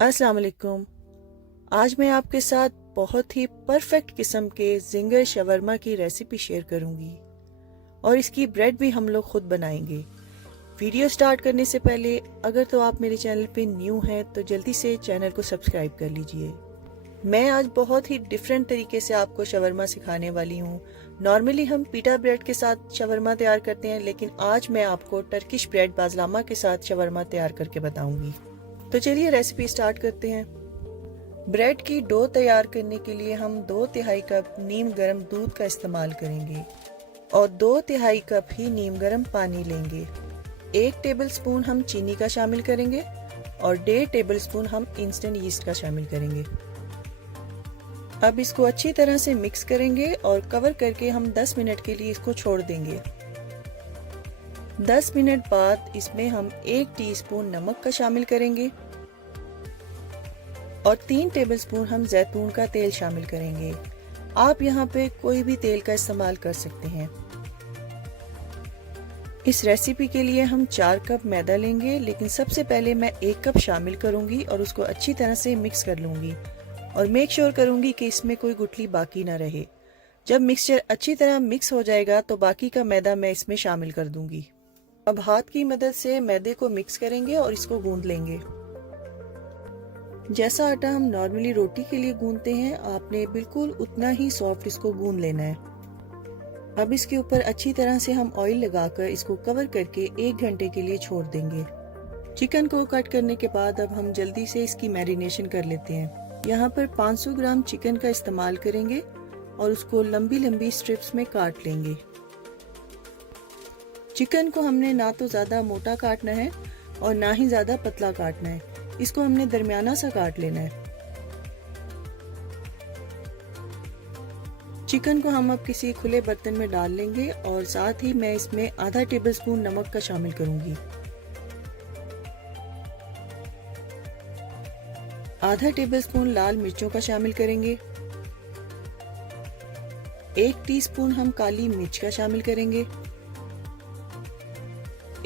अस्सलाम वालेकुम। आज मैं आपके साथ बहुत ही परफेक्ट किस्म के जिंगर शवरमा की रेसिपी शेयर करूंगी और इसकी ब्रेड भी हम लोग खुद बनाएंगे। वीडियो स्टार्ट करने से पहले अगर तो आप मेरे चैनल पे न्यू हैं तो जल्दी से चैनल को सब्सक्राइब कर लीजिए। मैं आज बहुत ही डिफरेंट तरीके से आपको शवरमा सिखाने वाली हूँ। नॉर्मली हम पीटा ब्रेड के साथ शवरमा तैयार करते हैं, लेकिन आज मैं आपको टर्किश ब्रेड बाजलामा के साथ शवरमा तैयार करके बताऊंगी। तो चलिए रेसिपी स्टार्ट करते हैं। ब्रेड की डो तैयार करने के लिए हम 2/3 कप नीम गर्म दूध का इस्तेमाल करेंगे और 2/3 कप ही नीम गर्म पानी लेंगे। 1 टेबलस्पून हम चीनी का शामिल करेंगे और 1.5 टेबलस्पून हम इंस्टेंट यीस्ट का शामिल करेंगे। अब इसको अच्छी तरह से मिक्स करेंगे और कवर करके हम 10 मिनट के लिए इसको छोड़ देंगे। 10 मिनट बाद इसमें हम 1 टीस्पून नमक का शामिल करेंगे और 3 टेबलस्पून हम जैतून का तेल शामिल करेंगे। आप यहाँ पे कोई भी तेल का इस्तेमाल कर सकते हैं। इस रेसिपी के लिए हम 4 कप मैदा लेंगे, लेकिन सबसे पहले मैं 1 कप शामिल करूंगी और उसको अच्छी तरह से मिक्स कर लूंगी और मेक श्योर करूंगी कि इसमें कोई गुठली बाकी ना रहे। जब मिक्सचर अच्छी तरह मिक्स हो जाएगा तो बाकी का मैदा मैं इसमें शामिल कर दूंगी। अब हाथ की मदद से मैदे को मिक्स करेंगे और इसको गूंद लेंगे। जैसा आटा हम नॉर्मली रोटी के लिए गूंदते हैं, आपने बिल्कुल उतना ही सॉफ्ट इसको गूंद लेना है। अब इसके ऊपर अच्छी तरह से हम ऑयल लगाकर इसको कवर करके 1 घंटे के लिए छोड़ देंगे। चिकन को कट करने के बाद अब हम जल्दी से इसकी मैरिनेशन कर लेते हैं। यहाँ पर 500 ग्राम चिकन का इस्तेमाल करेंगे और उसको लंबी लंबी स्ट्रिप्स में काट लेंगे। चिकन को हमने ना तो ज्यादा मोटा काटना है और ना ही ज्यादा पतला काटना है, इसको हमने दरमियाना सा काट लेना है। चिकन को हम अब किसी खुले बर्तन में डाल लेंगे और साथ ही मैं इसमें आधा टेबलस्पून नमक का शामिल करूंगी। आधा टेबलस्पून लाल मिर्चों का शामिल करेंगे। 1 टीस्पून हम काली मिर्च का शामिल करेंगे।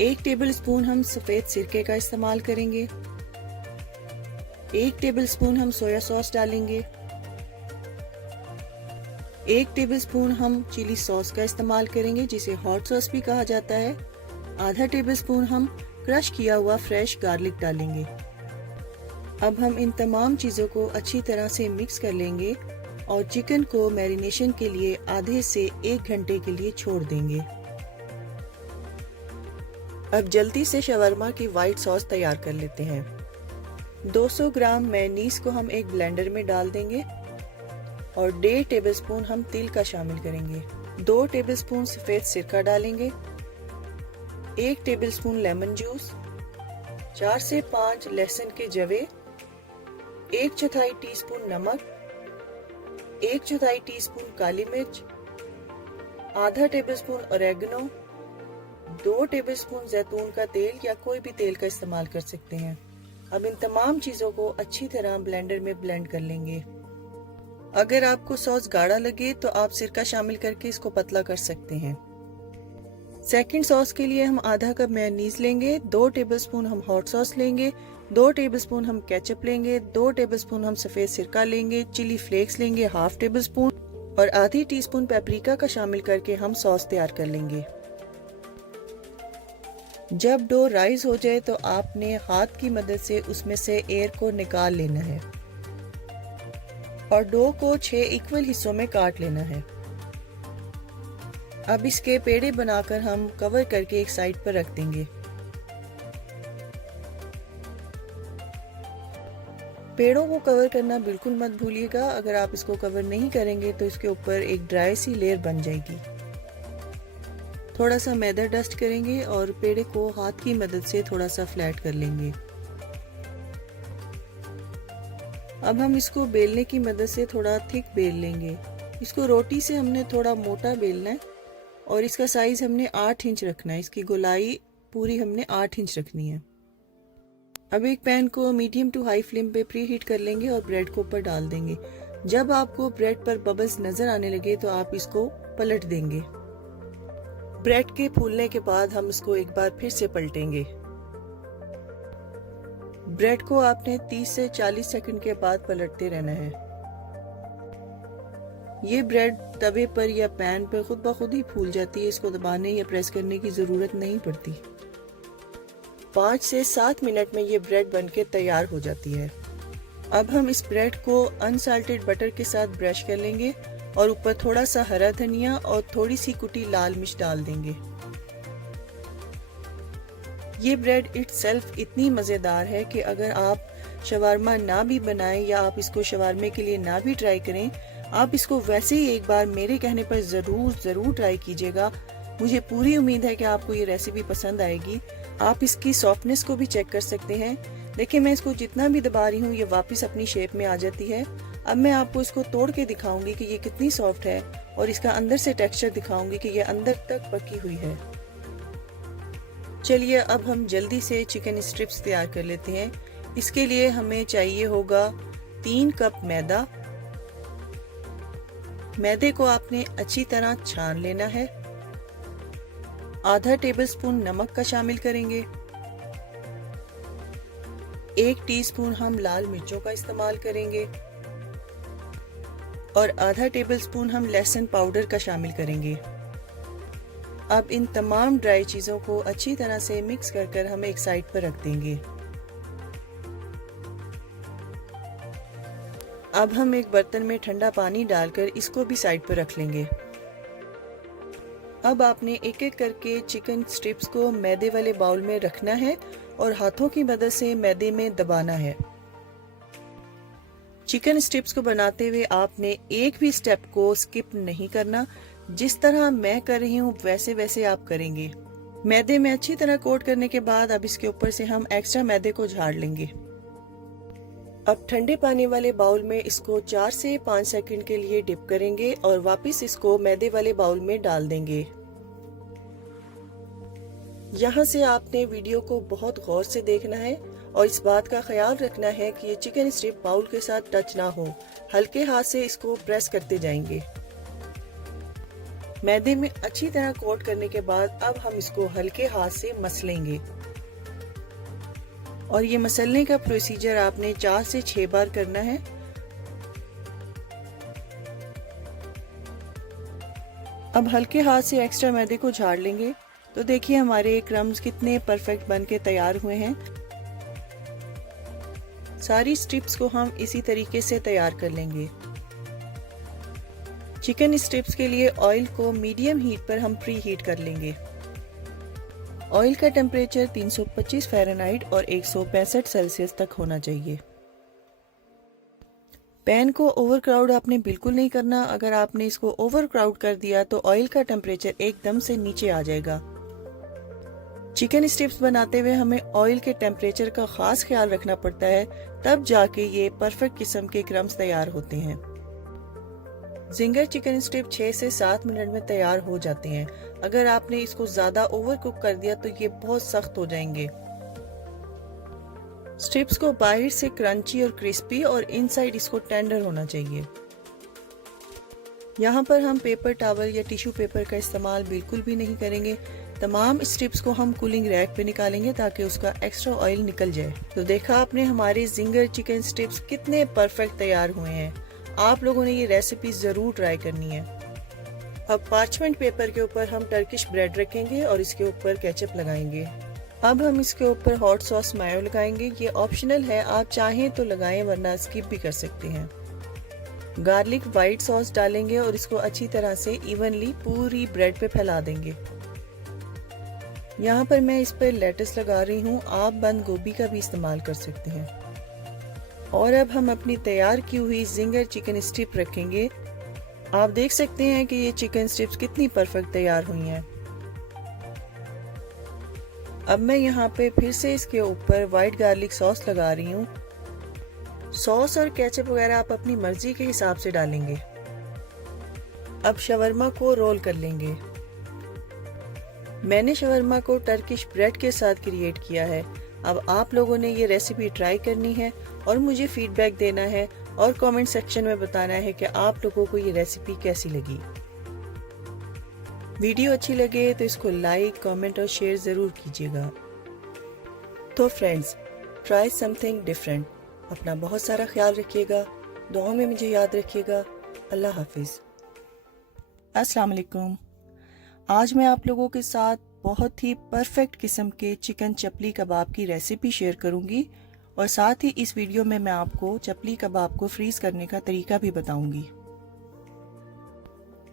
1 टेबलस्पून हम सफेद सिरके का इस्तेमाल करेंगे। 1 टेबलस्पून हम सोया सॉस डालेंगे। 1 टेबलस्पून हम चिली सॉस का इस्तेमाल करेंगे, जिसे हॉट सॉस भी कहा जाता है। आधा टेबलस्पून हम क्रश किया हुआ फ्रेश गार्लिक डालेंगे। अब हम इन तमाम चीजों को अच्छी तरह से मिक्स कर लेंगे और चिकन को मैरिनेशन के लिए आधे से 1 घंटे के लिए छोड़ देंगे। अब जल्दी से शवरमा की व्हाइट सॉस तैयार कर लेते हैं। 200 ग्राम मेयोनीज को हम एक ब्लेंडर में डाल देंगे और 1.5 टेबलस्पून हम तिल का शामिल करेंगे। 2 टेबलस्पून सफेद सिरका डालेंगे। 1 टेबलस्पून लेमन जूस, 4 से 5 लहसुन के जवे, 1/4 टीस्पून नमक, 1/4 टीस्पून काली मिर्च, आधा टेबलस्पून ओरेगनो, 2 टेबलस्पून जैतून का तेल या कोई भी तेल का इस्तेमाल कर सकते हैं। अब इन तमाम चीजों को अच्छी तरह ब्लेंडर में ब्लेंड कर लेंगे। अगर आपको सॉस गाढ़ा लगे तो आप सिरका शामिल करके इसको पतला कर सकते हैं। सेकंड सॉस के लिए हम आधा कप मेयोनीज लेंगे, 2 टेबलस्पून हम हॉट सॉस लेंगे, 2 टेबलस्पून हम केचप लेंगे, 2 टेबलस्पून हम सफेद सिरका लेंगे, चिली फ्लेक्स लेंगे ½ टेबलस्पून और आधी टीस्पून पेपरिका का शामिल करके हम सॉस तैयार कर लेंगे। जब डो राइज हो जाए तो आपने हाथ की मदद से उसमें से एयर को निकाल लेना है और डो को 6 इक्वल हिस्सों में काट लेना है। अब इसके पेड़े बनाकर हम कवर करके एक साइड पर रख देंगे। पेड़ों को कवर करना बिल्कुल मत भूलिएगा। अगर आप इसको कवर नहीं करेंगे तो इसके ऊपर एक ड्राई सी लेयर बन जाएगी। थोड़ा सा मैदा डस्ट करेंगे और पेड़े को हाथ की मदद से थोड़ा सा फ्लैट कर लेंगे। अब हम इसको बेलने की मदद से थोड़ा थिक बेल लेंगे। इसको रोटी से हमने थोड़ा मोटा बेलना है और इसका साइज हमने 8 इंच रखना है। इसकी गोलाई पूरी हमने 8 इंच रखनी है। अब एक पैन को मीडियम टू हाई फ्लेम पे प्री हीट कर लेंगे और ब्रेड को ऊपर डाल देंगे। जब आपको ब्रेड पर बबल्स नजर आने लगे तो आप इसको पलट देंगे। ब्रेड के फूलने के बाद हम इसको एक बार फिर से पलटेंगे। ब्रेड को आपने 30 से 40 सेकंड के बाद पलटते रहना है। ये ब्रेड तवे पर या पैन पर खुद ब खुद ही फूल जाती है, इसको दबाने या प्रेस करने की ज़रूरत नहीं पड़ती। 5 से 7 मिनट में ये ब्रेड बनके तैयार हो जाती है। अब हम इस ब्रेड को अनसाल्टेड बटर के साथ ब्रश कर लेंगे और ऊपर थोड़ा सा हरा धनिया और थोड़ी सी कुटी लाल मिर्च डाल देंगे। ये ब्रेड इटसेल्फ इतनी मज़ेदार है कि अगर आप शवारमा ना भी बनाएं या आप इसको शवारमे के लिए ना भी ट्राई करें, आप इसको वैसे ही एक बार मेरे कहने पर ज़रूर ट्राई कीजिएगा। मुझे पूरी उम्मीद है कि आपको ये रेसिपी पसंद आएगी। आप इसकी सॉफ्टनेस को भी चेक कर सकते हैं। देखिए, मैं इसको जितना भी दबा रही हूँ ये वापस अपनी शेप में आ जाती है। अब मैं आपको इसको तोड़ के दिखाऊंगी कि ये कितनी सॉफ्ट है और इसका अंदर से टेक्सचर दिखाऊंगी कि ये अंदर तक पकी हुई है। चलिए अब हम जल्दी से चिकन स्ट्रिप्स तैयार कर लेते हैं। इसके लिए हमें चाहिए होगा 3 कप मैदा। मैदे को आपने अच्छी तरह छान लेना है। आधा टेबलस्पून नमक का शामिल करेंगे। 1 टीस्पून हम लाल मिर्चों का इस्तेमाल करेंगे और आधा टेबलस्पून हम लहसुन पाउडर का शामिल करेंगे। अब इन तमाम ड्राई चीज़ों को अच्छी तरह से मिक्स कर हम एक साइड पर रख देंगे। अब हम एक बर्तन में ठंडा पानी डालकर इसको भी साइड पर रख लेंगे। अब आपने एक एक करके चिकन स्ट्रिप्स को मैदे वाले बाउल में रखना है और हाथों की मदद से मैदे में दबाना है। चिकन स्ट्रिप्स को बनाते हुए आपने एक भी स्टेप को स्किप नहीं करना। जिस तरह मैं कर रही हूँ वैसे वैसे आप करेंगे। मैदे में अच्छी तरह कोट करने के बाद अब इसके ऊपर से हम एक्स्ट्रा मैदे को झाड़ लेंगे। अब ठंडे पानी वाले बाउल में इसको 4 से 5 सेकंड के लिए डिप करेंगे और वापस इसको मैदे वाले बाउल में डाल देंगे। यहाँ से आपने वीडियो को बहुत गौर से देखना है और इस बात का ख्याल रखना है कि ये चिकन स्ट्रिप बाउल के साथ टच ना हो। हल्के हाथ से इसको प्रेस करते जाएंगे। मैदे में अच्छी तरह कोट करने के बाद अब हम इसको हल्के हाथ से मसलेंगे और ये मसलने का प्रोसीजर आपने 4 से 6 बार करना है। अब हल्के हाथ से एक्स्ट्रा मैदे को झाड़ लेंगे तो देखिए हमारे क्रम्स कितने परफेक्ट बनके तैयार हुए हैं। सारी स्ट्रिप्स को हम इसी तरीके से तैयार कर लेंगे। चिकन स्ट्रिप्स के लिए ऑयल को मीडियम हीट पर हम प्री हीट कर लेंगे। ऑयल का टेम्परेचर 325 फ़ारेनहाइट और 165 सेल्सियस तक होना चाहिए। पैन को ओवरक्राउड आपने बिल्कुल नहीं करना। अगर आपने इसको ओवरक्राउड कर दिया तो ऑयल का टेम्परेचर एकदम से नीचे आ जाएगा। चिकन स्ट्रिप्स बनाते हुए हमें ऑयल के टेम्परेचर का खास ख्याल रखना पड़ता है, तब जाके ये परफेक्ट किस्म के क्रम्स तैयार होते हैं। जिंगर चिकन स्ट्रिप 6 से 7 मिनट में तैयार हो जाते हैं। अगर आपने इसको ज्यादा ओवर कुक कर दिया तो ये बहुत सख्त हो जाएंगे। स्ट्रिप्स को बाहर से क्रंची और क्रिस्पी और इनसाइड इसको टेंडर होना चाहिए। यहाँ पर हम पेपर टॉवल या टिश्यू पेपर का इस्तेमाल बिल्कुल भी नहीं करेंगे। तमाम स्ट्रिप्स को हम कूलिंग रैक पे निकालेंगे ताकि उसका एक्स्ट्रा ऑयल निकल जाए। तो देखा आपने हमारे जिंगर चिकन स्ट्रिप्स कितने परफेक्ट तैयार हुए हैं। आप लोगों ने ये रेसिपी जरूर ट्राई करनी है। अब पार्चमेंट पेपर के ऊपर हम टर्किश ब्रेड रखेंगे और इसके ऊपर केचप लगाएंगे। अब हम इसके ऊपर हॉट सॉस मायो लगाएंगे। ये ऑप्शनल है, आप चाहें तो लगाएं वरना स्किप भी कर सकते हैं। गार्लिक व्हाइट सॉस डालेंगे और इसको अच्छी तरह से इवनली पूरी ब्रेड पे फैला देंगे। यहाँ पर मैं इस पर लेटस लगा रही हूँ, आप बंद गोभी का भी इस्तेमाल कर सकते हैं। और अब हम अपनी तैयार की हुई जिंगर चिकन स्ट्रिप रखेंगे। आप देख सकते हैं कि ये चिकन स्ट्रिप्स कितनी परफेक्ट तैयार हुई हैं। अब मैं यहाँ पे फिर से इसके ऊपर व्हाइट गार्लिक सॉस लगा रही हूँ। सॉस और केचप वगैरह आप अपनी मर्जी के हिसाब से डालेंगे। अब शवरमा को रोल कर लेंगे। मैंने शवरमा को टर्किश ब्रेड के साथ क्रिएट किया है। अब आप लोगों ने ये रेसिपी ट्राई करनी है और मुझे फीडबैक देना है और कमेंट सेक्शन में बताना है कि आप लोगों को ये रेसिपी कैसी लगी। वीडियो अच्छी लगे तो इसको लाइक, कमेंट और शेयर जरूर कीजिएगा। तो फ्रेंड्स, ट्राई समथिंग डिफरेंट। अपना बहुत सारा ख्याल रखिएगा, दुआओं में मुझे याद रखिएगा। अल्लाह हाफिज़। अस्सलाम वालेकुम। आज मैं आप लोगों के साथ बहुत ही परफेक्ट किस्म के चिकन चपली कबाब की रेसिपी शेयर करूंगी और साथ ही इस वीडियो में मैं आपको चपली कबाब को फ्रीज करने का तरीका भी बताऊंगी।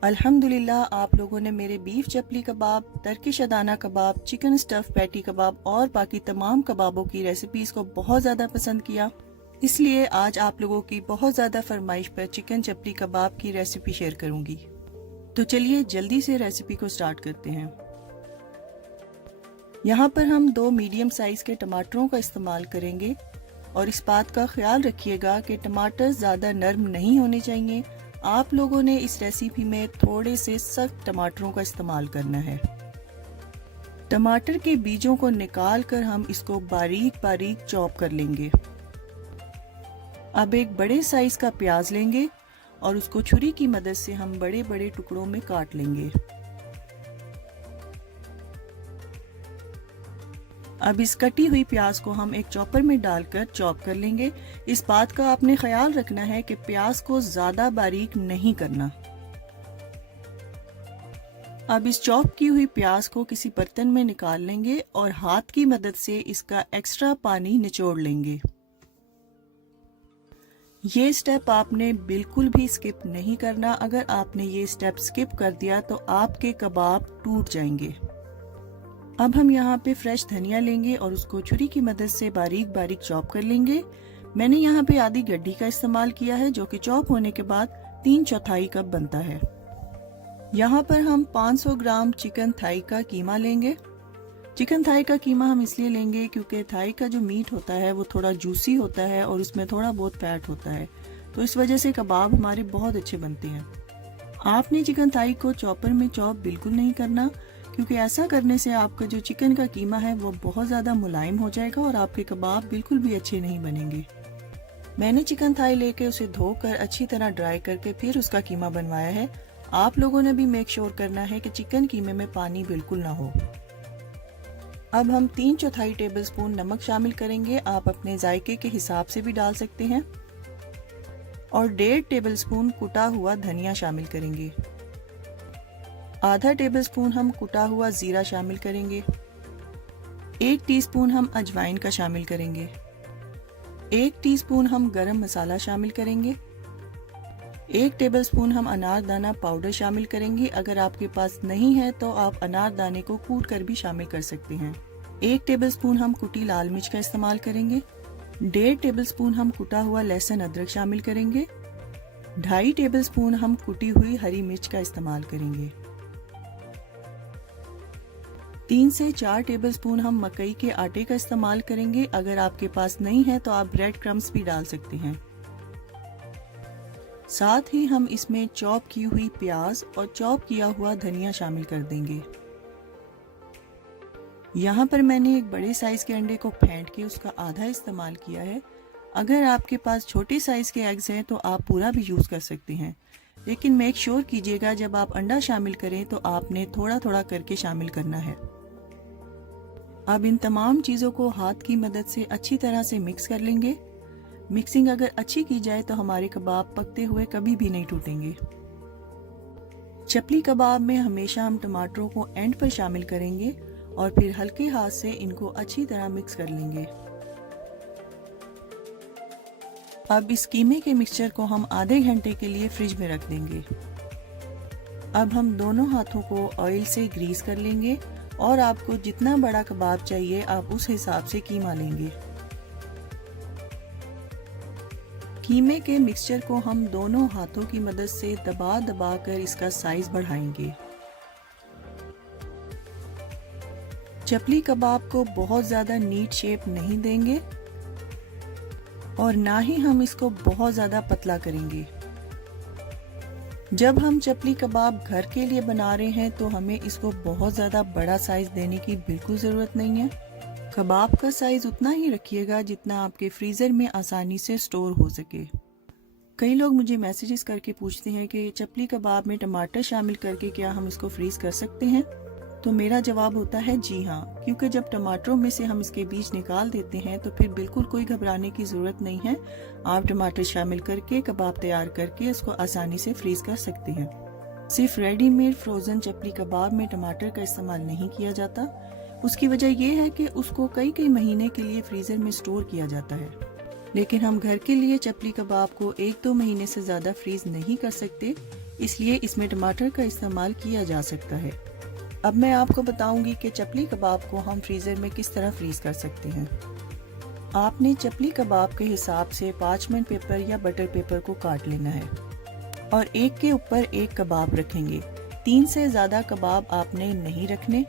अल्हम्दुलिल्लाह आप लोगों ने मेरे बीफ चपली कबाब, टर्किश अदाना कबाब, चिकन स्टफ पैटी कबाब और बाकी तमाम कबाबों की रेसिपीज को बहुत ज़्यादा पसंद किया, इसलिए आज आप लोगों की बहुत ज़्यादा फरमाइश पर चिकन चपली कबाब की रेसिपी शेयर करूंगी। तो चलिए जल्दी से रेसिपी को स्टार्ट करते हैं। यहाँ पर हम 2 मीडियम साइज के टमाटरों का इस्तेमाल करेंगे और इस बात का ख्याल रखिएगा कि टमाटर ज़्यादा नर्म नहीं होने चाहिए। आप लोगों ने इस रेसिपी में थोड़े से सख्त टमाटरों का इस्तेमाल करना है। टमाटर के बीजों को निकाल कर हम इसको बारीक बारीक चॉप कर लेंगे। अब एक बड़े साइज का प्याज लेंगे और उसको छुरी की मदद से हम बड़े बड़े टुकड़ों में काट लेंगे। अब इस कटी हुई प्याज को हम एक चॉपर में डालकर चॉप कर लेंगे। इस बात का आपने ख्याल रखना है कि प्याज को ज्यादा बारीक नहीं करना। अब इस चॉप की हुई प्याज को किसी बर्तन में निकाल लेंगे और हाथ की मदद से इसका एक्स्ट्रा पानी निचोड़ लेंगे। ये स्टेप आपने बिल्कुल भी स्किप नहीं करना। अगर आपने ये स्टेप स्किप कर दिया तो आपके कबाब टूट जाएंगे। अब हम यहाँ पे फ्रेश धनिया लेंगे और उसको छुरी की मदद से बारीक बारीक चॉप कर लेंगे। मैंने यहाँ पे आधी गड्डी का इस्तेमाल किया है जो कि चॉप होने के बाद 3/4 कप बनता है। यहाँ पर हम 500 ग्राम चिकन थाई का कीमा लेंगे। चिकन थाई का कीमा हम इसलिए लेंगे क्योंकि थाई का जो मीट होता है वो थोड़ा जूसी होता है और उसमें थोड़ा बहुत फैट होता है, तो इस वजह से कबाब हमारे बहुत अच्छे बनते हैं। आपने चिकन थाई को चॉपर में चॉप बिल्कुल नहीं करना, क्योंकि ऐसा करने से आपका जो चिकन का कीमा है वो बहुत ज़्यादा मुलायम हो जाएगा और आपके कबाब बिल्कुल भी अच्छे नहीं बनेंगे। मैंने चिकन थाई लेके उसे धोकर अच्छी तरह ड्राई करके फिर उसका कीमा बनवाया है। आप लोगों ने भी मेक श्योर करना है कि चिकन कीमे में पानी बिल्कुल ना हो। अब हम 3/4 टेबल स्पून नमक शामिल करेंगे। आप अपने जायके के हिसाब से भी डाल सकते हैं। और 1.5 टेबल स्पून कुटा हुआ धनिया शामिल करेंगे। आधा टेबल स्पून हम कुटा हुआ जीरा शामिल करेंगे। 1 टीस्पून हम अजवाइन का शामिल करेंगे। 1 टीस्पून हम गरम मसाला शामिल करेंगे। 1 टेबल स्पून हम अनारदाना पाउडर शामिल करेंगे। अगर आपके पास नहीं है तो आप अनारदाने को कूट कर भी शामिल कर सकते हैं। 1 टेबल स्पून हम कुटी लाल मिर्च का इस्तेमाल करेंगे। 1.5 टेबल स्पून हम कुटा हुआ लहसुन अदरक शामिल करेंगे। 2.5 टेबल स्पून हम कुटी हुई हरी मिर्च का इस्तेमाल करेंगे। 3 से 4 टेबल स्पून हम मकई के आटे का इस्तेमाल करेंगे। अगर आपके पास नहीं है तो आप ब्रेड क्रम्स भी डाल सकते हैं। साथ ही हम इसमें चॉप की हुई प्याज और चॉप किया हुआ धनिया शामिल कर देंगे। यहाँ पर मैंने एक बड़े साइज के अंडे को फेंट के उसका आधा इस्तेमाल किया है। अगर आपके पास छोटे साइज के एग्स हैं तो आप पूरा भी यूज कर सकते हैं, लेकिन मेक श्योर कीजिएगा जब आप अंडा शामिल करें तो आपने थोड़ा थोड़ा करके शामिल करना है। अब इन तमाम चीज़ों को हाथ की मदद से अच्छी तरह से मिक्स कर लेंगे। मिक्सिंग अगर अच्छी की जाए तो हमारे कबाब पकते हुए कभी भी नहीं टूटेंगे। चपली कबाब में हमेशा हम टमाटरों को एंड पर शामिल करेंगे और फिर हल्के हाथ से इनको अच्छी तरह मिक्स कर लेंगे। अब इस कीमे के मिक्सचर को हम आधे घंटे के लिए फ्रिज में रख देंगे। अब हम दोनों हाथों को ऑयल से ग्रीस कर लेंगे और आपको जितना बड़ा कबाब चाहिए आप उस हिसाब से कीमा लेंगे। कीमे के मिक्सचर को हम दोनों हाथों की मदद से दबा दबा कर इसका साइज बढ़ाएंगे। चपली कबाब को बहुत ज्यादा नीट शेप नहीं देंगे और ना ही हम इसको बहुत ज्यादा पतला करेंगे। जब हम चपली कबाब घर के लिए बना रहे हैं तो हमें इसको बहुत ज़्यादा बड़ा साइज देने की बिल्कुल ज़रूरत नहीं है। कबाब का साइज उतना ही रखिएगा जितना आपके फ्रीज़र में आसानी से स्टोर हो सके। कई लोग मुझे मैसेजेस करके पूछते हैं कि चपली कबाब में टमाटर शामिल करके क्या हम इसको फ्रीज़ कर सकते हैं। तो मेरा जवाब होता है जी हाँ, क्योंकि जब टमाटरों में से हम इसके बीज निकाल देते हैं तो फिर बिल्कुल कोई घबराने की ज़रूरत नहीं है। आप टमाटर शामिल करके कबाब तैयार करके इसको आसानी से फ्रीज कर सकते हैं। सिर्फ रेडीमेड फ्रोज़न चपली कबाब में टमाटर का इस्तेमाल नहीं किया जाता। उसकी वजह यह है कि उसको कई कई महीने के लिए फ्रीज़र में स्टोर किया जाता है, लेकिन हम घर के लिए चपली कबाब को 1-2 महीने से ज़्यादा फ्रीज नहीं कर सकते, इसलिए इसमें टमाटर का इस्तेमाल किया जा सकता है। अब मैं आपको बताऊंगी कि चपली कबाब को हम फ्रीज़र में किस तरह फ्रीज कर सकते हैं। आपने चपली कबाब के हिसाब से पार्चमेंट पेपर या बटर पेपर को काट लेना है और एक के ऊपर एक कबाब रखेंगे। 3 से ज़्यादा कबाब आपने नहीं रखने।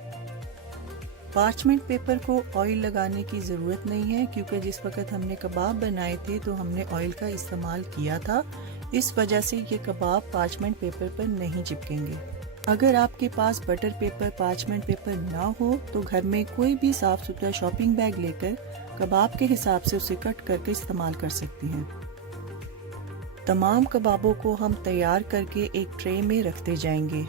पार्चमेंट पेपर को ऑयल लगाने की ज़रूरत नहीं है, क्योंकि जिस वक्त हमने कबाब बनाए थे तो हमने ऑयल का इस्तेमाल किया था। इस वजह से ये कबाब पार्चमेंट पेपर पर नहीं चिपकेंगे। अगर आपके पास बटर पेपर पार्चमेंट पेपर ना हो तो घर में कोई भी साफ सुथरा शॉपिंग बैग लेकर कबाब के हिसाब से उसे कट करके इस्तेमाल कर सकते हैं। तमाम कबाबों को हम तैयार करके एक ट्रे में रखते जाएंगे।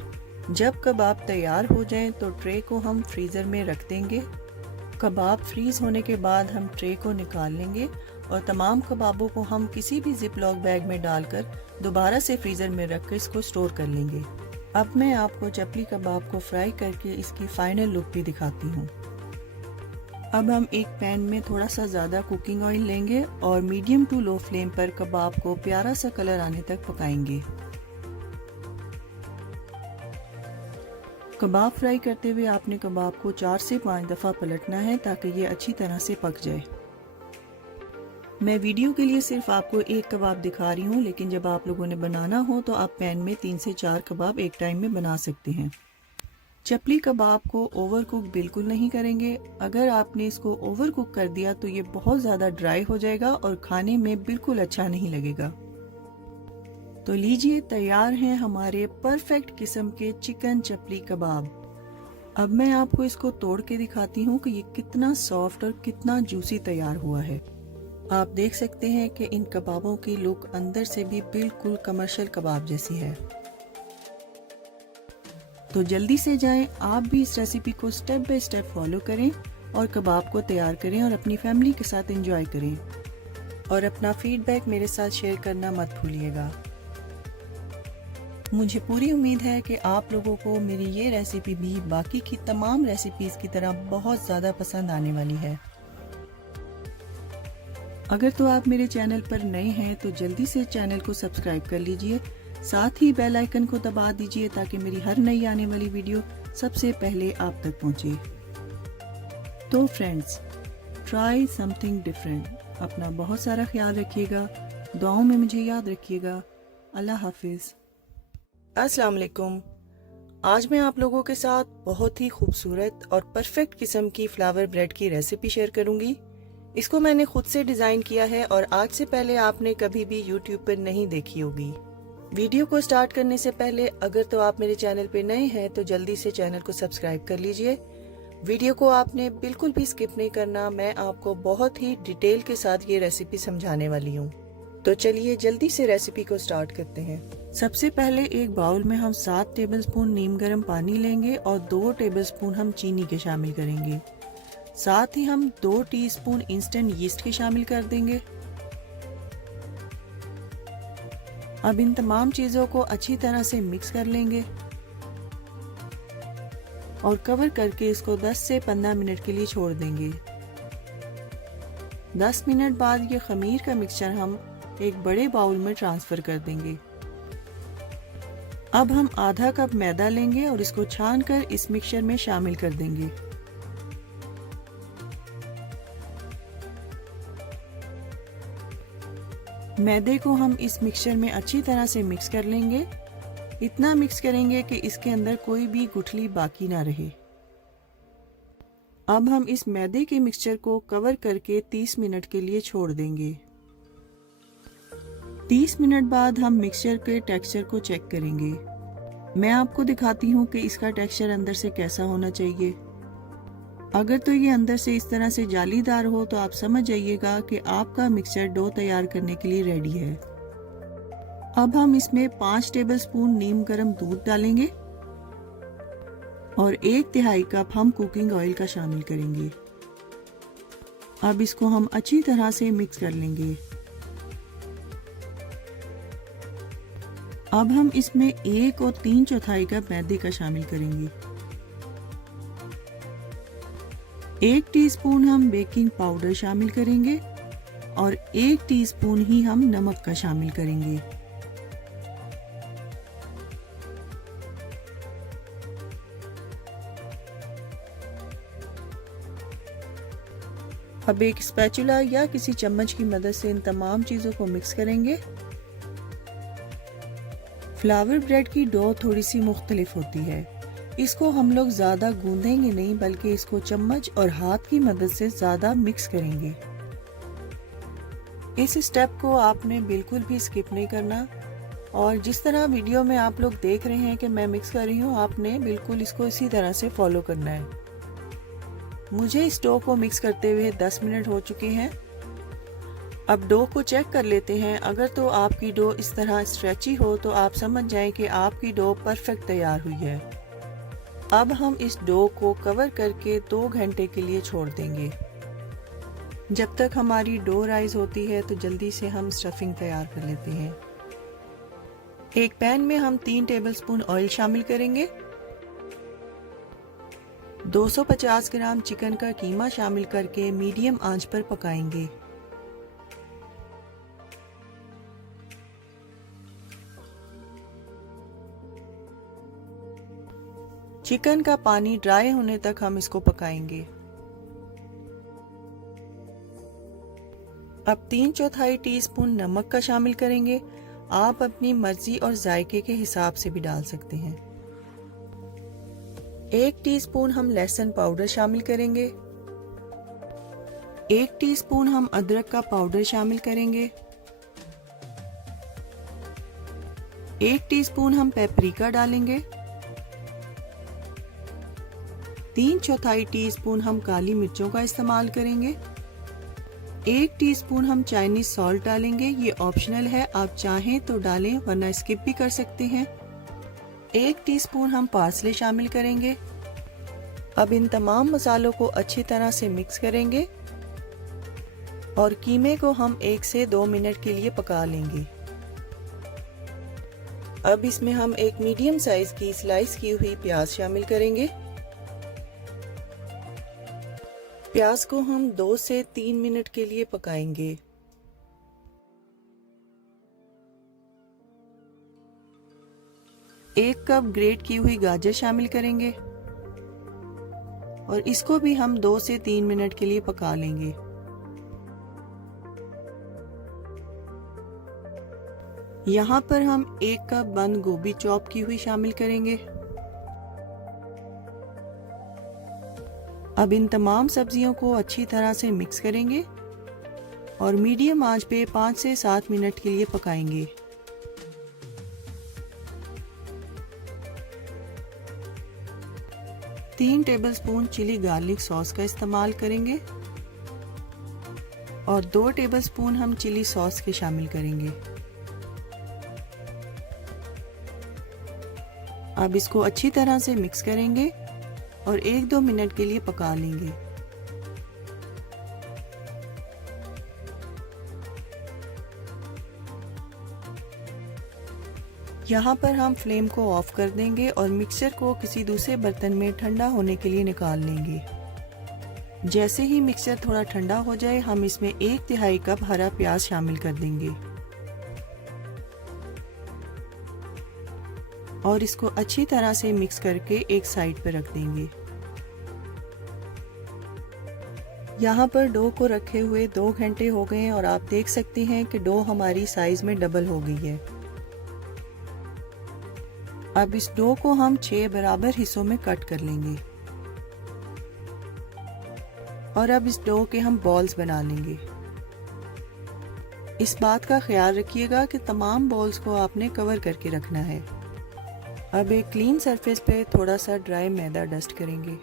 जब कबाब तैयार हो जाएं तो ट्रे को हम फ्रीज़र में रख देंगे। कबाब फ्रीज होने के बाद हम ट्रे को निकाल लेंगे और तमाम कबाबों को हम किसी भी जिप लॉक बैग में डालकर दोबारा से फ्रीज़र में रखकर इसको स्टोर कर लेंगे। अब मैं आपको चपली कबाब को फ्राई करके इसकी फाइनल लुक भी दिखाती हूँ। अब हम एक पैन में थोड़ा सा ज़्यादा कुकिंग ऑयल लेंगे और मीडियम टू लो फ्लेम पर कबाब को प्यारा सा कलर आने तक पकाएंगे। कबाब फ्राई करते हुए आपने कबाब को 4 से 5 दफ़ा पलटना है ताकि ये अच्छी तरह से पक जाए। मैं वीडियो के लिए सिर्फ आपको एक कबाब दिखा रही हूँ, लेकिन जब आप लोगों ने बनाना हो तो आप पैन में 3 से 4 कबाब एक टाइम में बना सकते हैं। चपली कबाब को ओवर कुक बिल्कुल नहीं करेंगे। अगर आपने इसको ओवर कुक कर दिया तो ये बहुत ज़्यादा ड्राई हो जाएगा और खाने में बिल्कुल अच्छा नहीं लगेगा। तो लीजिए, तैयार हैं हमारे परफेक्ट किस्म के चिकन चपली कबाब। अब मैं आपको इसको तोड़ के दिखाती हूँ कि ये कितना सॉफ्ट और कितना जूसी तैयार हुआ है। आप देख सकते हैं कि इन कबाबों की लुक अंदर से भी बिल्कुल कमर्शियल कबाब जैसी है। तो जल्दी से जाएं, आप भी इस रेसिपी को स्टेप बाय स्टेप फॉलो करें और कबाब को तैयार करें और अपनी फैमिली के साथ एंजॉय करें। और अपना फीडबैक मेरे साथ शेयर करना मत भूलिएगा। मुझे पूरी उम्मीद है कि आप लोगों को मेरी ये रेसिपी भी बाकी की तमाम रेसिपीज की तरह बहुत ज़्यादा पसंद आने वाली है। अगर तो आप मेरे चैनल पर नए हैं तो जल्दी से चैनल को सब्सक्राइब कर लीजिए, साथ ही बेल आइकन को दबा दीजिए ताकि मेरी हर नई आने वाली वीडियो सबसे पहले आप तक पहुंचे। तो फ्रेंड्स, ट्राई समथिंग डिफरेंट। अपना बहुत सारा ख्याल रखिएगा, दुआओं में मुझे याद रखिएगा। अल्लाह हाफिज। अस्सलाम वालेकुम। आज मैं आप लोगों के साथ बहुत ही खूबसूरत और परफेक्ट किस्म की फ्लावर ब्रेड की रेसिपी शेयर करूंगी। इसको मैंने खुद से डिज़ाइन किया है और आज से पहले आपने कभी भी YouTube पर नहीं देखी होगी। वीडियो को स्टार्ट करने से पहले अगर तो आप मेरे चैनल पे नए हैं तो जल्दी से चैनल को सब्सक्राइब कर लीजिए। वीडियो को आपने बिल्कुल भी स्किप नहीं करना। मैं आपको बहुत ही डिटेल के साथ ये रेसिपी समझाने वाली हूँ। तो चलिए जल्दी से रेसिपी को स्टार्ट करते हैं। सबसे पहले एक बाउल में हम 7 टेबलस्पून नीम गर्म पानी लेंगे और 2 टेबलस्पून हम चीनी के शामिल करेंगे। साथ ही हम 2 टीस्पून इंस्टेंट यीस्ट के शामिल कर देंगे। अब इन तमाम चीजों को अच्छी तरह से मिक्स कर लेंगे और कवर करके इसको 10 से 15 मिनट के लिए छोड़ देंगे। 10 मिनट बाद ये खमीर का मिक्सचर हम एक बड़े बाउल में ट्रांसफर कर देंगे। अब हम आधा कप मैदा लेंगे और इसको छानकर इस मिक्सचर में शामिल कर देंगे। मैदे को हम इस मिक्सचर में अच्छी तरह से मिक्स कर लेंगे। इतना मिक्स करेंगे कि इसके अंदर कोई भी गुठली बाकी ना रहे। अब हम इस मैदे के मिक्सचर को कवर करके 30 मिनट के लिए छोड़ देंगे। 30 मिनट बाद हम मिक्सचर के टेक्सचर को चेक करेंगे। मैं आपको दिखाती हूँ कि इसका टेक्सचर अंदर से कैसा होना चाहिए। अगर तो ये अंदर से इस तरह से जालीदार हो तो आप समझ जाइएगा कि आपका मिक्सचर डो तैयार करने के लिए रेडी है। अब हम इसमें 5 टेबलस्पून नीम गर्म दूध डालेंगे। और 1/3 कप हम कुकिंग ऑयल का शामिल करेंगे। अब इसको हम अच्छी तरह से मिक्स कर लेंगे। अब हम इसमें 1 और 3/4 कप मैदे का शामिल करेंगे। 1 टीस्पून हम बेकिंग पाउडर शामिल करेंगे और 1 टीस्पून ही हम नमक का शामिल करेंगे। अब एक स्पैचुला या किसी चम्मच की मदद से इन तमाम चीजों को मिक्स करेंगे। फ्लावर ब्रेड की डो थोड़ी सी मुख्तलिफ होती है। इसको हम लोग ज्यादा गूंदेंगे नहीं, बल्कि इसको चम्मच और हाथ की मदद से ज्यादा मिक्स करेंगे। इस स्टेप को आपने बिल्कुल भी स्किप नहीं करना और जिस तरह वीडियो में आप लोग देख रहे हैं कि मैं मिक्स कर रही हूँ, आपने बिल्कुल इसको इसी तरह से फॉलो करना है। मुझे इस डो को मिक्स करते हुए 10 मिनट हो चुके हैं। अब डो को चेक कर लेते हैं। अगर तो आपकी डो इस तरह स्ट्रेची हो तो आप समझ जाएं कि आपकी डो परफेक्ट तैयार हुई है। अब हम इस डो को कवर करके 2 घंटे के लिए छोड़ देंगे। जब तक हमारी डो राइज होती है तो जल्दी से हम स्टफिंग तैयार कर लेते हैं। एक पैन में हम 3 टेबलस्पून ऑयल शामिल करेंगे। 250 ग्राम चिकन का कीमा शामिल करके मीडियम आंच पर पकाएंगे। चिकन का पानी ड्राई होने तक हम इसको पकाएंगे। अब 3/4 टीस्पून नमक का शामिल करेंगे। आप अपनी मर्जी और जायके के हिसाब से भी डाल सकते हैं। 1 टीस्पून हम लहसुन पाउडर शामिल करेंगे। 1 टीस्पून हम अदरक का पाउडर शामिल करेंगे। 1 टीस्पून हम पेपरिका डालेंगे। 3/4 टीस्पून हम काली मिर्चों का इस्तेमाल करेंगे। 1 टीस्पून हम चाइनीज सॉल्ट डालेंगे। ये ऑप्शनल है, आप चाहें तो डालें वरना स्किप भी कर सकते हैं। 1 टीस्पून हम पार्सले शामिल करेंगे। अब इन तमाम मसालों को अच्छी तरह से मिक्स करेंगे और कीमे को हम 1 से 2 मिनट के लिए पका लेंगे। अब इसमें हम एक मीडियम साइज की स्लाइस की हुई प्याज शामिल करेंगे। प्याज को हम 2 से 3 मिनट के लिए पकाएंगे। एक कप ग्रेट की हुई गाजर शामिल करेंगे और इसको भी हम 2 से 3 मिनट के लिए पका लेंगे। यहाँ पर हम 1 कप बंद गोभी चॉप की हुई शामिल करेंगे। अब इन तमाम सब्जियों को अच्छी तरह से मिक्स करेंगे और मीडियम आंच पे 5 से 7 मिनट के लिए पकाएंगे। तीन टेबलस्पून चिली गार्लिक सॉस का इस्तेमाल करेंगे और 2 टेबलस्पून हम चिली सॉस के शामिल करेंगे। अब इसको अच्छी तरह से मिक्स करेंगे और 1-2 मिनट के लिए पका लेंगे। यहाँ पर हम फ्लेम को ऑफ कर देंगे और मिक्सचर को किसी दूसरे बर्तन में ठंडा होने के लिए निकाल लेंगे। जैसे ही मिक्सचर थोड़ा ठंडा हो जाए, हम इसमें 1/3 कप हरा प्याज शामिल कर देंगे और इसको अच्छी तरह से मिक्स करके एक साइड पर रख देंगे। यहाँ पर डो को रखे हुए 2 घंटे हो गए हैं और आप देख सकते हैं कि डो हमारी साइज में डबल हो गई है। अब इस डो को हम 6 बराबर हिस्सों में कट कर लेंगे और अब इस डो के हम बॉल्स बना लेंगे। इस बात का ख्याल रखिएगा कि तमाम बॉल्स को आपने कवर करके रखना है। अब एक क्लीन सरफेस पे थोड़ा सा ड्राई मैदा डस्ट करेंगे।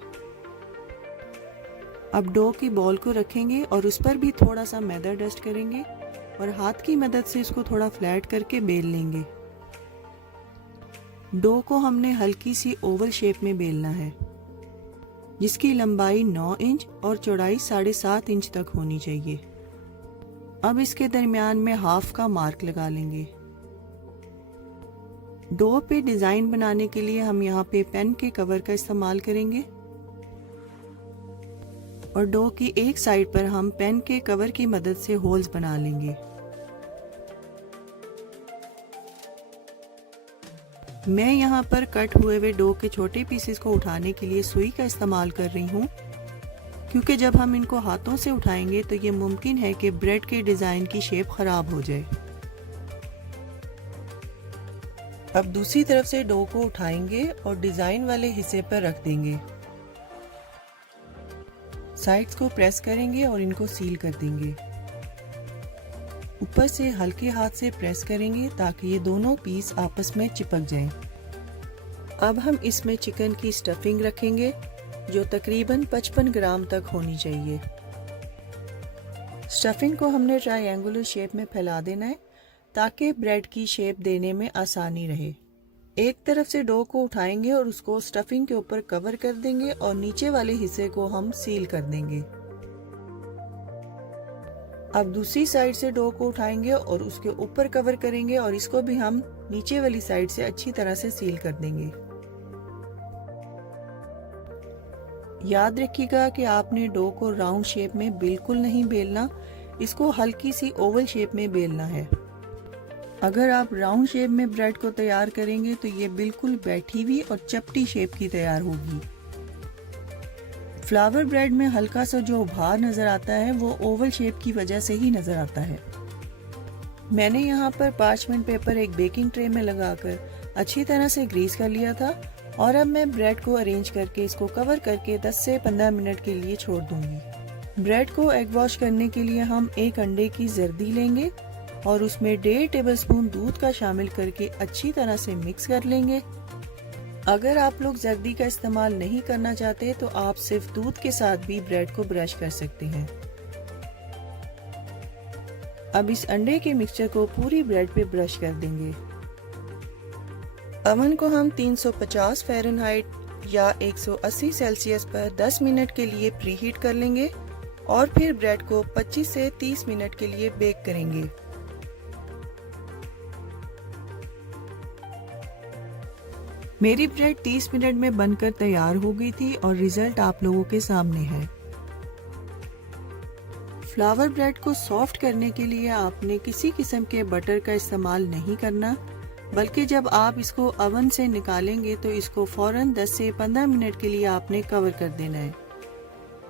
अब डो की बॉल को रखेंगे और उस पर भी थोड़ा सा मैदा डस्ट करेंगे और हाथ की मदद से इसको थोड़ा फ्लैट करके बेल लेंगे। डो को हमने हल्की सी ओवल शेप में बेलना है, जिसकी लंबाई 9 इंच और चौड़ाई 7.5 इंच तक होनी चाहिए। अब इसके दरमियान में हाफ का मार्क लगा लेंगे। डो पे डिजाइन बनाने के लिए हम यहाँ पे पेन के कवर का इस्तेमाल करेंगे और डो की एक साइड पर हम पेन के कवर की मदद से होल्स बना लेंगे। मैं यहाँ पर कट हुए हुए डो के छोटे पीसेस को उठाने के लिए सुई का इस्तेमाल कर रही हूँ, क्योंकि जब हम इनको हाथों से उठाएंगे तो ये मुमकिन है कि ब्रेड के डिजाइन की शेप खराब हो जाए। अब दूसरी तरफ से डो को उठाएंगे और डिजाइन वाले हिस्से पर रख देंगे। साइड्स को प्रेस करेंगे और इनको सील कर देंगे। ऊपर से हल्के हाथ से प्रेस करेंगे ताकि ये दोनों पीस आपस में चिपक जाएं। अब हम इसमें चिकन की स्टफिंग रखेंगे जो तकरीबन 55 ग्राम तक होनी चाहिए। स्टफिंग को हमने ट्रायंगुलर शेप में फैला देना है ताकि ब्रेड की शेप देने में आसानी रहे। एक तरफ से डो को उठाएंगे और उसको स्टफिंग के ऊपर कवर कर देंगे और नीचे वाले हिस्से को हम सील कर देंगे। अब दूसरी साइड से डो को उठाएंगे और उसके ऊपर कवर करेंगे और इसको भी हम नीचे वाली साइड से अच्छी तरह से सील कर देंगे। याद रखिएगा कि आपने डो को राउंड शेप में बिल्कुल नहीं बेलना, इसको हल्की सी ओवल शेप में बेलना है। अगर आप राउंड शेप में ब्रेड को तैयार करेंगे तो ये बिल्कुल बैठी हुई और चपटी शेप की तैयार होगी। फ्लावर ब्रेड में हल्का सा जो उभार नजर आता है वो ओवल शेप की वजह से ही नजर आता है। मैंने यहाँ पर पार्चमेंट पेपर एक बेकिंग ट्रे में लगाकर अच्छी तरह से ग्रीस कर लिया था और अब मैं ब्रेड को अरेंज करके इसको कवर करके 10 से 15 मिनट के लिए छोड़ दूंगी। ब्रेड को एग वॉश करने के लिए हम एक अंडे की जर्दी लेंगे और उसमें 1.5 टेबलस्पून दूध का शामिल करके अच्छी तरह से मिक्स कर लेंगे। अगर आप लोग जर्दी का इस्तेमाल नहीं करना चाहते तो आप सिर्फ दूध के साथ भी ब्रेड को ब्रश कर सकते हैं। अब इस अंडे के मिक्सचर को पूरी ब्रेड पे ब्रश कर देंगे। अवन को हम 350 फ़ारेनहाइट या 180 सेल्सियस पर 10 मिनट के लिए प्रीहीट कर लेंगे और फिर ब्रेड को 25 से 30 मिनट के लिए बेक करेंगे। मेरी ब्रेड 30 मिनट में बनकर तैयार हो गई थी और रिजल्ट आप लोगों के सामने है। फ्लावर ब्रेड को सॉफ्ट करने के लिए आपने किसी किस्म के बटर का इस्तेमाल नहीं करना, बल्कि जब आप इसको अवन से निकालेंगे तो इसको फौरन 10 से 15 मिनट के लिए आपने कवर कर देना है।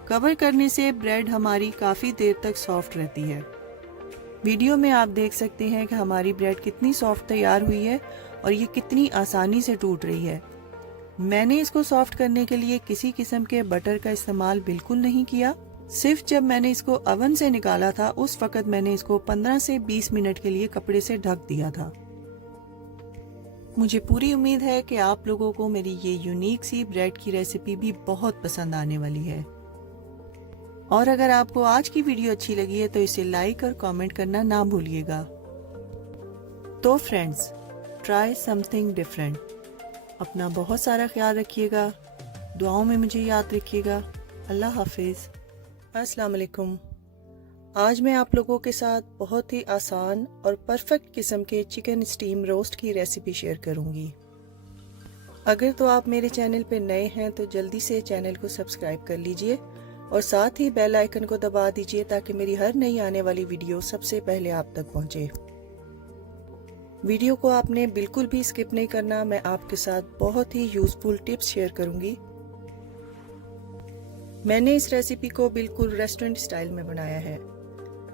कवर करने से ब्रेड हमारी काफ़ी देर तक सॉफ्ट रहती है। वीडियो में आप देख सकते हैं कि हमारी ब्रेड कितनी सॉफ्ट तैयार हुई है और ये कितनी आसानी से टूट रही है। मैंने इसको सॉफ्ट करने के लिए किसी किस्म के बटर का इस्तेमाल बिल्कुल नहीं किया। सिर्फ जब मैंने इसको अवन से निकाला था उस वक्त मैंने इसको 15 से 20 मिनट के लिए कपड़े से ढक दिया था। मुझे पूरी उम्मीद है कि आप लोगों को मेरी ये यूनिक सी ब्रेड की रेसिपी भी बहुत पसंद आने वाली है। और अगर आपको आज की वीडियो अच्छी लगी है तो इसे लाइक और कमेंट करना ना भूलिएगा। तो फ्रेंड्स, ट्राई समथिंग डिफरेंट। अपना बहुत सारा ख्याल रखिएगा, दुआओं में मुझे याद रखिएगा। अल्लाह हाफिज। अस्सलाम वालेकुम। आज मैं आप लोगों के साथ बहुत ही आसान और परफेक्ट किस्म के चिकन स्टीम रोस्ट की रेसिपी शेयर करूंगी। अगर तो आप मेरे चैनल पे नए हैं तो जल्दी से चैनल को सब्सक्राइब कर लीजिए और साथ ही बेल आइकन को दबा दीजिए ताकि मेरी हर नई आने वाली वीडियो सबसे पहले आप तक पहुंचे। वीडियो को आपने बिल्कुल भी स्किप नहीं करना। मैं आपके साथ बहुत ही यूजफुल टिप्स शेयर करूंगी। मैंने इस रेसिपी को बिल्कुल रेस्टोरेंट स्टाइल में बनाया है।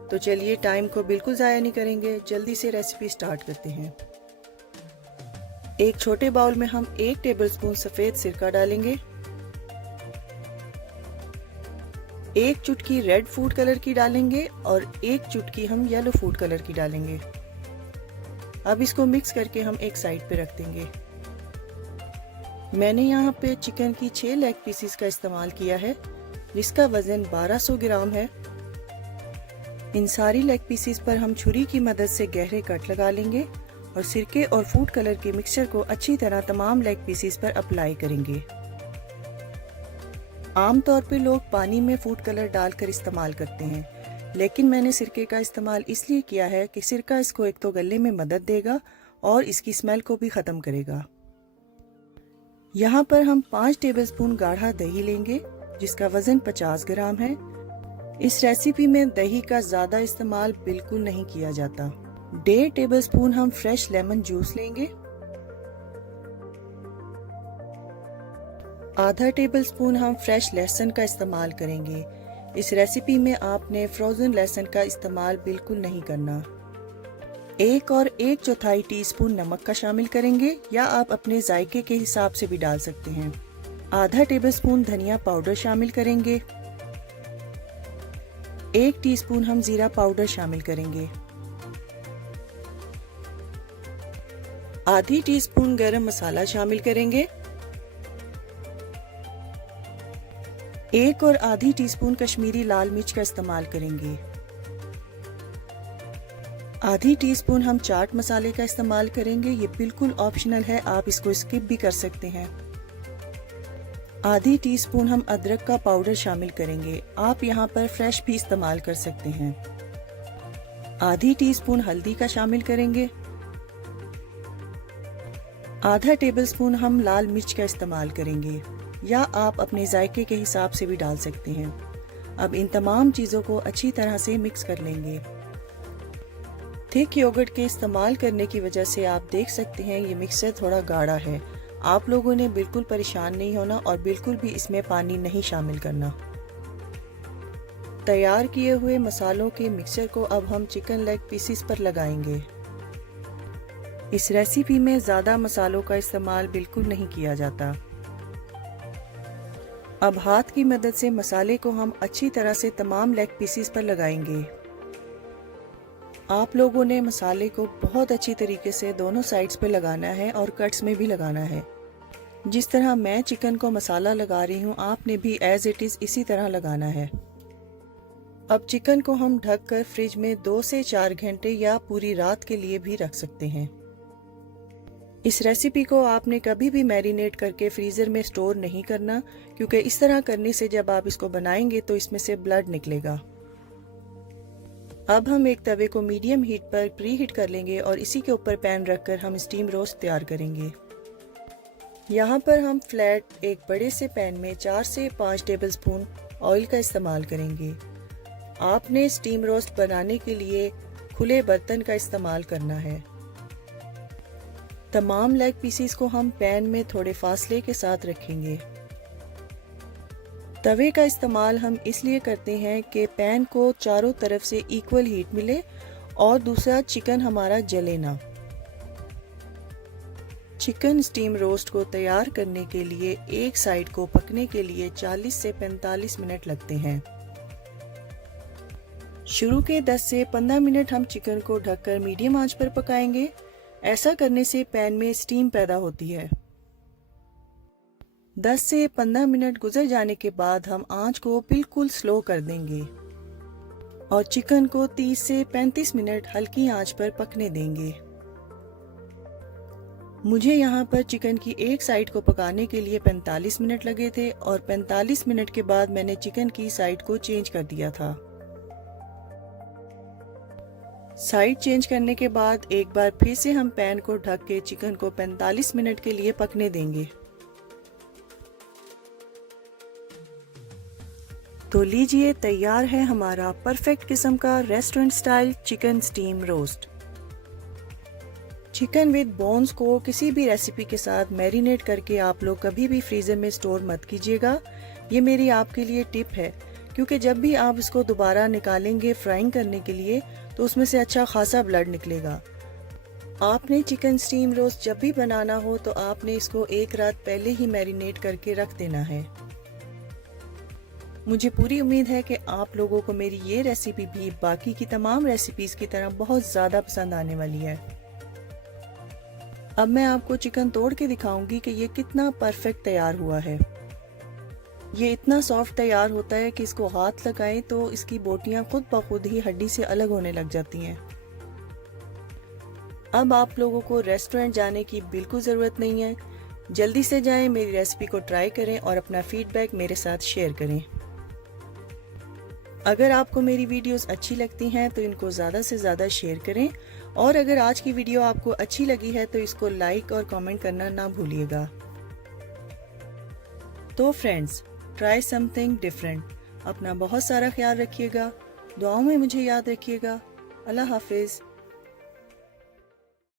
तो चलिए टाइम को बिल्कुल ज़ाया नहीं करेंगे, जल्दी से रेसिपी स्टार्ट करते हैं। एक छोटे बाउल में हम 1 टेबलस्पून सफ़ेद सिरका डालेंगे, 1 चुटकी रेड फूड कलर की डालेंगे और 1 चुटकी हम येलो फूड कलर की डालेंगे। अब इसको मिक्स करके हम एक साइड पे रख देंगे। मैंने यहाँ पे चिकन की 6 लेग पीसेस का इस्तेमाल किया है जिसका वजन 1200 ग्राम है। इन सारी लेग पीसेस पर हम छुरी की मदद से गहरे कट लगा लेंगे और सिरके और फूड कलर के मिक्सचर को अच्छी तरह तमाम लेग पीसेस पर अप्लाई करेंगे। आमतौर पे लोग पानी में फूड कलर डालकर इस्तेमाल करते हैं, लेकिन मैंने सिरके का इस्तेमाल इसलिए किया है कि सिरका इसको एक तो गलने में मदद देगा और इसकी स्मेल को भी ख़त्म करेगा। यहाँ पर हम 5 टेबलस्पून गाढ़ा दही लेंगे जिसका वजन 50 ग्राम है। इस रेसिपी में दही का ज़्यादा इस्तेमाल बिल्कुल नहीं किया जाता। 1.5 टेबलस्पून हम फ्रेश लेमन जूस लेंगे। आधा टेबलस्पून हम फ्रेश लहसुन का इस्तेमाल करेंगे। इस रेसिपी में आपने फ्रोजन लहसुन का इस्तेमाल बिल्कुल नहीं करना। 1 और 1/4 टीस्पून नमक का शामिल करेंगे, या आप अपने जायके के हिसाब से भी डाल सकते हैं। आधा टेबलस्पून धनिया पाउडर शामिल करेंगे। 1 टीस्पून हम जीरा पाउडर शामिल करेंगे। आधी टीस्पून गरम मसाला शामिल करेंगे। 1 और आधी टीस्पून कश्मीरी लाल मिर्च का इस्तेमाल करेंगे। आधी टीस्पून हम चाट मसाले का इस्तेमाल करेंगे। ये बिल्कुल ऑप्शनल है, आप इसको स्किप भी कर सकते हैं। आधी टीस्पून हम अदरक का पाउडर शामिल करेंगे। आप यहाँ पर फ्रेश भी इस्तेमाल कर सकते हैं। आधी टीस्पून हल्दी का शामिल करेंगे। आधा टेबलस्पून हम लाल मिर्च का इस्तेमाल करेंगे, या आप अपने जायके के हिसाब से भी डाल सकते हैं। अब इन तमाम चीज़ों को अच्छी तरह से मिक्स कर लेंगे। थिक योगर्ट के इस्तेमाल करने की वजह से आप देख सकते हैं ये मिक्सचर थोड़ा गाढ़ा है। आप लोगों ने बिल्कुल परेशान नहीं होना और बिल्कुल भी इसमें पानी नहीं शामिल करना। तैयार किए हुए मसालों के मिक्सचर को अब हम चिकन लेग पीसेस पर लगाएंगे। इस रेसिपी में ज़्यादा मसालों का इस्तेमाल बिल्कुल नहीं किया जाता। अब हाथ की मदद से मसाले को हम अच्छी तरह से तमाम लेग पीसेस पर लगाएंगे। आप लोगों ने मसाले को बहुत अच्छी तरीके से दोनों साइड्स पे लगाना है और कट्स में भी लगाना है। जिस तरह मैं चिकन को मसाला लगा रही हूँ, आपने भी एज इट इज़ इसी तरह लगाना है। अब चिकन को हम ढककर फ्रिज में 2 से 4 घंटे या पूरी रात के लिए भी रख सकते हैं। इस रेसिपी को आपने कभी भी मैरिनेट करके फ्रीज़र में स्टोर नहीं करना, क्योंकि इस तरह करने से जब आप इसको बनाएंगे तो इसमें से ब्लड निकलेगा। अब हम एक तवे को मीडियम हीट पर प्री हीट कर लेंगे और इसी के ऊपर पैन रखकर हम स्टीम रोस्ट तैयार करेंगे। यहाँ पर हम फ्लैट एक बड़े से पैन में 4 से 5 टेबलस्पून ऑयल का इस्तेमाल करेंगे। आपने स्टीम रोस्ट बनाने के लिए खुले बर्तन का इस्तेमाल करना है। तमाम लेग पीसेस को हम पैन में थोड़े फासले के साथ रखेंगे। तवे का इस्तेमाल हम इसलिए करते हैं कि पैन को चारों तरफ से इक्वल हीट मिले और दूसरा चिकन हमारा जले ना। चिकन स्टीम रोस्ट को तैयार करने के लिए एक साइड को पकने के लिए 40 से 45 मिनट लगते हैं। शुरू के 10 से 15 मिनट हम चिकन को ढककर मीडियम आंच पर पकाएंगे। ऐसा करने से पैन में स्टीम पैदा होती है। 10 से 15 मिनट गुजर जाने के बाद हम आंच को बिल्कुल स्लो कर देंगे और चिकन को 30 से 35 मिनट हल्की आंच पर पकने देंगे। मुझे यहाँ पर चिकन की एक साइड को पकाने के लिए 45 मिनट लगे थे और 45 मिनट के बाद मैंने चिकन की साइड को चेंज कर दिया था। साइड चेंज करने के बाद एक बार फिर से हम पैन को ढक के चिकन को 45 मिनट के लिए पकने देंगे। तो लीजिए, तैयार है हमारा परफेक्ट किस्म का restaurant style chicken steam roast. Chicken with bones को किसी भी रेसिपी के साथ मैरिनेट करके आप लोग कभी भी फ्रीजर में स्टोर मत कीजिएगा। ये मेरी आपके लिए टिप है, क्योंकि जब भी आप इसको दोबारा निकालेंगे फ्राइंग करने के लिए तो उसमें से अच्छा खासा ब्लड निकलेगा। आपने चिकन स्टीम रोस्ट जब भी बनाना हो तो आपने इसको एक रात पहले ही मैरिनेट करके रख देना है। मुझे पूरी उम्मीद है कि आप लोगों को मेरी ये रेसिपी भी बाकी की तमाम रेसिपीज की तरह बहुत ज़्यादा पसंद आने वाली है। अब मैं आपको चिकन तोड़ के दिखाऊंगी कि ये कितना परफेक्ट तैयार हुआ है। ये इतना सॉफ्ट तैयार होता है कि इसको हाथ लगाएं तो इसकी बोटियां खुद ब खुद ही हड्डी से अलग होने लग जाती हैं। अब आप लोगों को रेस्टोरेंट जाने की बिल्कुल ज़रूरत नहीं है। जल्दी से जाएं, मेरी रेसिपी को ट्राई करें और अपना फीडबैक मेरे साथ शेयर करें। अगर आपको मेरी वीडियोस अच्छी लगती हैं तो इनको ज़्यादा से ज़्यादा शेयर करें, और अगर आज की वीडियो आपको अच्छी लगी है तो इसको लाइक और कमेंट करना ना भूलिएगा। तो फ्रेंड्स, ट्राई समथिंग डिफरेंट। अपना बहुत सारा ख्याल रखिएगा, दुआओं में मुझे याद रखिएगा। अल्लाह हाफिज़।